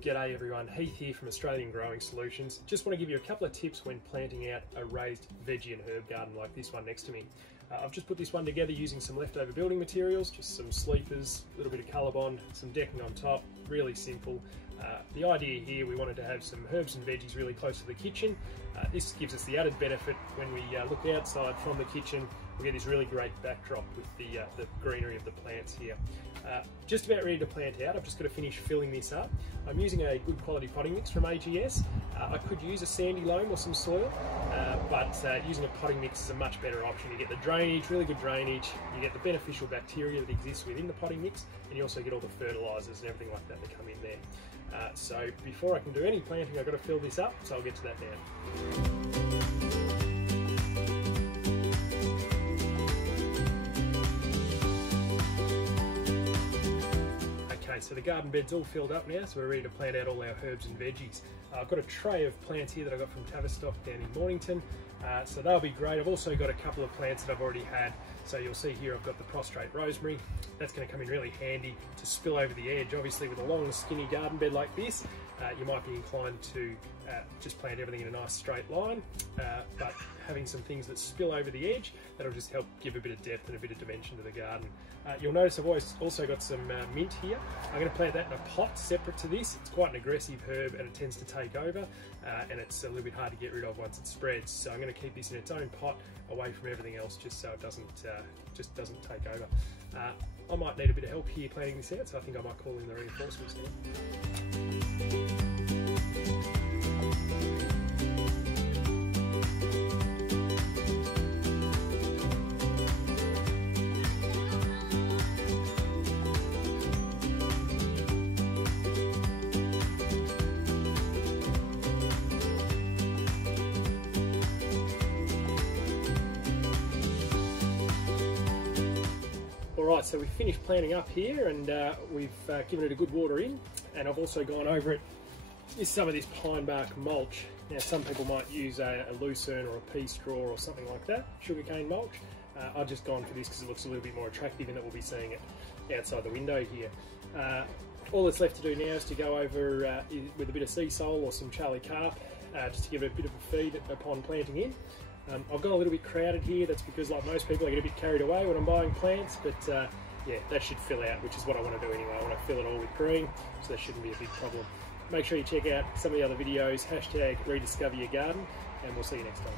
G'day everyone, Heath here from Australian Growing Solutions. Just want to give you a couple of tips when planting out a raised veggie and herb garden like this one next to me. I've just put this one together using some leftover building materials, just some sleepers, a little bit of colour bond, some decking on top, really simple. The idea here, we wanted to have some herbs and veggies really close to the kitchen. This gives us the added benefit when we look outside from the kitchen. We get this really great backdrop with the greenery of the plants here. Just about ready to plant out. I've just got to finish filling this up. I'm using a good quality potting mix from AGS. I could use a sandy loam or some soil, but using a potting mix is a much better option. You get the drainage, really good drainage, you get the beneficial bacteria that exists within the potting mix, and you also get all the fertilisers and everything like that that come in there. So before I can do any planting, I've got to fill this up, so I'll get to that now. So the garden bed's all filled up now, so we're ready to plant out all our herbs and veggies. I've got a tray of plants here that I got from Tavistock down in Mornington, so they'll be great. I've also got a couple of plants that I've already had. So you'll see here I've got the prostrate rosemary. That's going to come in really handy to spill over the edge. Obviously with a long skinny garden bed like this, you might be inclined to just plant everything in a nice straight line, but having some things that spill over the edge, that'll just help give a bit of depth and a bit of dimension to the garden. You'll notice I've also got some mint here. I'm going to plant that in a pot separate to this. It's quite an aggressive herb and it tends to take over, and it's a little bit hard to get rid of once it spreads. So I'm going to keep this in its own pot away from everything else, just so it doesn't take over. I might need a bit of help here planting this out, so I think I might call in the reinforcements now. Alright, so we've finished planting up here, and we've given it a good water in, and I've also gone over it with some of this pine bark mulch. Now some people might use a lucerne or a pea straw or something like that, sugarcane mulch. I've just gone for this because it looks a little bit more attractive, and that we'll be seeing it outside the window here. All that's left to do now is to go over with a bit of sea sole or some Charlie carp, just to give it a bit of a feed upon planting in. I've got a little bit crowded here. That's because, like most people, I get a bit carried away when I'm buying plants, but yeah, that should fill out, which is what I want to do anyway. I want to fill it all with green, so that shouldn't be a big problem. Make sure you check out some of the other videos, #rediscover your garden, and we'll see you next time.